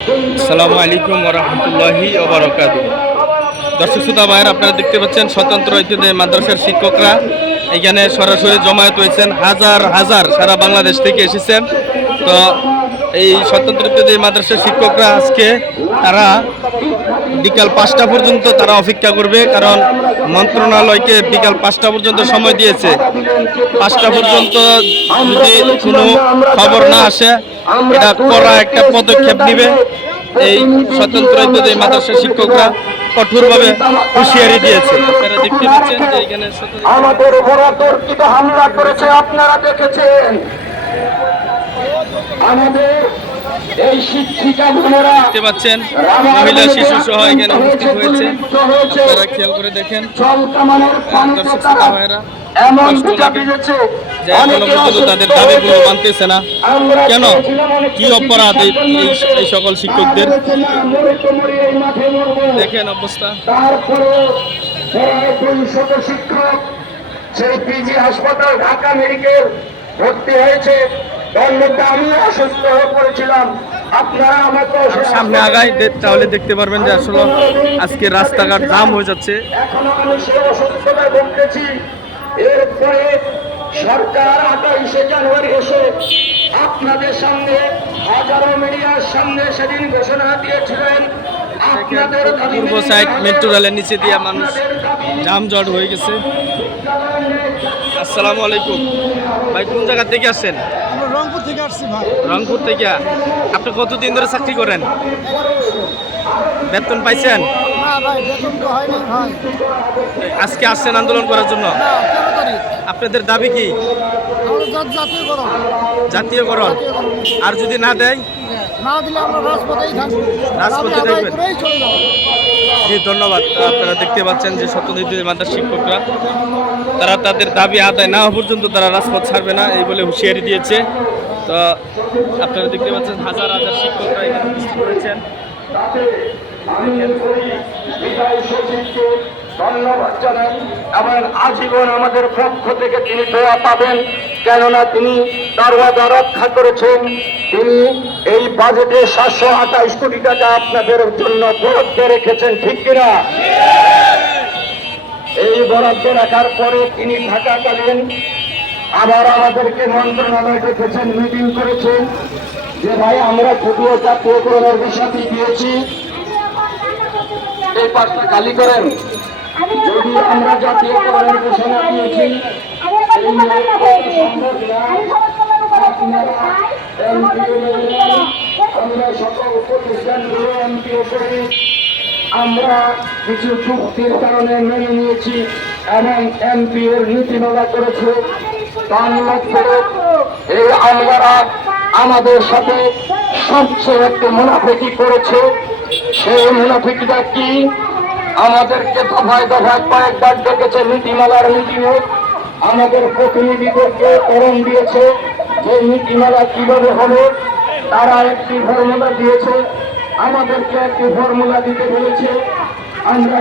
আসসালামু আলাইকুম রহমতুল্লাহি ওবরাকাত দর্শক শ্রোতা ভাইয়ের, আপনারা দেখতে পাচ্ছেন স্বতন্ত্র ঐতিহ্যে মাদ্রাসার শিক্ষকরা এখানে সরাসরি জমায়েত হয়েছেন। হাজার হাজার সারা বাংলাদেশ থেকে এসেছেন। তো এই স্বতন্ত্র ঐতিহ্যে মাদ্রাসার শিক্ষকরা আজকে তারা বিকাল পাঁচটা পর্যন্ত তারা অপেক্ষা করবে, কারণ মন্ত্রণালয়কে বিকাল পাঁচটা পর্যন্ত সময় দিয়েছে। পাঁচটা পর্যন্ত যদি কোনো খবর না আসে এটা করা একটা পদক্ষেপ নিবে। এই স্বতন্ত্র এই মাদ্রাসা শিক্ষকরা কঠোরভাবে হুঁশিয়ারি দিয়েছে। আপনারা দেখতে পাচ্ছেন যে এখানে আমাদের উপর হামলা করেছে আপনারা দেখেছেন। আমাদের দেখতে পাচ্ছেন মহিলা শিশু সহ এখানে উপস্থিত হয়েছে। আপনারা খেয়াল করে দেখেন জল দর্শক শ্রোতা ভাইয়েরা, এমন কষ্ট পিঠা লাগে যে এখনও পর্যন্ত তাদের অসুস্থ দাবিগুলো মানতেছে না। কেন? কি অপরাধ এই সকল শিক্ষকদের। দেখেন অবস্থা। শিক্ষক সেই পিজি হাসপাতাল ঢাকা মেডিকেল ভর্তি হয়েছে। তার মধ্যে আমিও অসুস্থ হয়ে পড়েছিলাম। আপনারা আমাকে সামনে আগায় তাহলে দেখতে পারবেন যে আসলে আজকে রাস্তাঘাট জাম হয়ে যাচ্ছে। এখনও আমি সেই অসুস্থতায় ভুগতেছি। এরপরে সরকার আঠাইশে জানুয়ারি এসে আপনাদের সামনে হাজারো মিডিয়ার সামনে সেদিন ঘোষণা দিয়েছিলেন। আপনাদের পূর্ব সাইড মেট্রো রেলের নিচে দিয়ে মানুষ জামজট হয়ে গেছে। আসসালামু আলাইকুম। ভাই কোন জায়গা থেকে আসছেন? রংপুর থেকে আসছি ভাই। রংপুর থেকে? আপনি কতদিন ধরে চাকরি করেন? বেতন পাইছেন? আজকে আসছেন আন্দোলন করার জন্য? আপনাদের দাবি কি? জাতীয়করণ। আর যদি না দেয়? না দিলে আমরা রাজপথেই থাকব। রাজপথে থাকবেন? করেই চলে যাব জি ধন্যবাদ। আপনারা দেখতে পাচ্ছেন যে সত্যজিৎ মাদ্রাস শিক্ষকরা তারা তাদের দাবি আদায় না পর্যন্ত তারা রাজপথ ছাড়বে না এই বলে হুঁশিয়ারি দিয়েছে। তো আপনারা দেখতে পাচ্ছেন হাজার হাজার শিক্ষকরা এখানে উপস্থিত রয়েছেন। ধন্যবাদ জানাই। এবং আজীবন আমাদের পক্ষ থেকে তিনি দোয়া পাবেন। কেননা তিনি দারওয়াদা রক্ষা করেছেন। তিনি এই বাজেটে সাতশো আঠাইশ কোটি টাকা আপনাদের জন্য বরাদ্দ রেখেছেন, ঠিক কিনা? এই বরাদ্দ রাখার পরে তিনি থাকাকালীন আবার আমাদেরকে মন্ত্রণালয় ডেকেছেন মিটিং করেছেন যে, ভাই, আমরা যদিও জাতীয়করণের বিষয়টি দিয়েছি, এই পাশটা খালি করেন। যদি আমরা জাতীয়করণের ঘোষণা দিয়েছি আমরা সকল প্রতিষ্ঠানগুলো আমরা কিছু চুক্তির কারণে মেনে নিয়েছি এবং এমপি এর নীতিমালা করেছে তার মধ্যে এই আমলারা আমাদের সাথে সবচেয়ে একটি মুনাফিকি করেছে সেই মুনাফিকিটা কি আমাদেরকে দফায় দফায় কয়েকবার ডেকেছে নীতিমালার মিটিংয়ে আমাদের প্রতিনিধিদেরকে করণ দিয়েছে যে নীতিমালা কীভাবে হবে, তারা একটি ফর্মুলা দিয়েছে, আমাদেরকে একটি ফর্মুলা দিতে বলেছে। আমরা